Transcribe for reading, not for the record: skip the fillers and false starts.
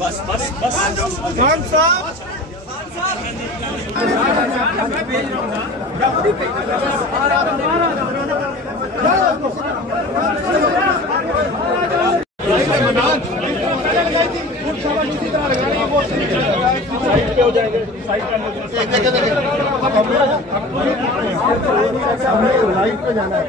बस बस बस खान साहब साइड पे हो जाएंगे, साइड पे लाइट पे जाना है।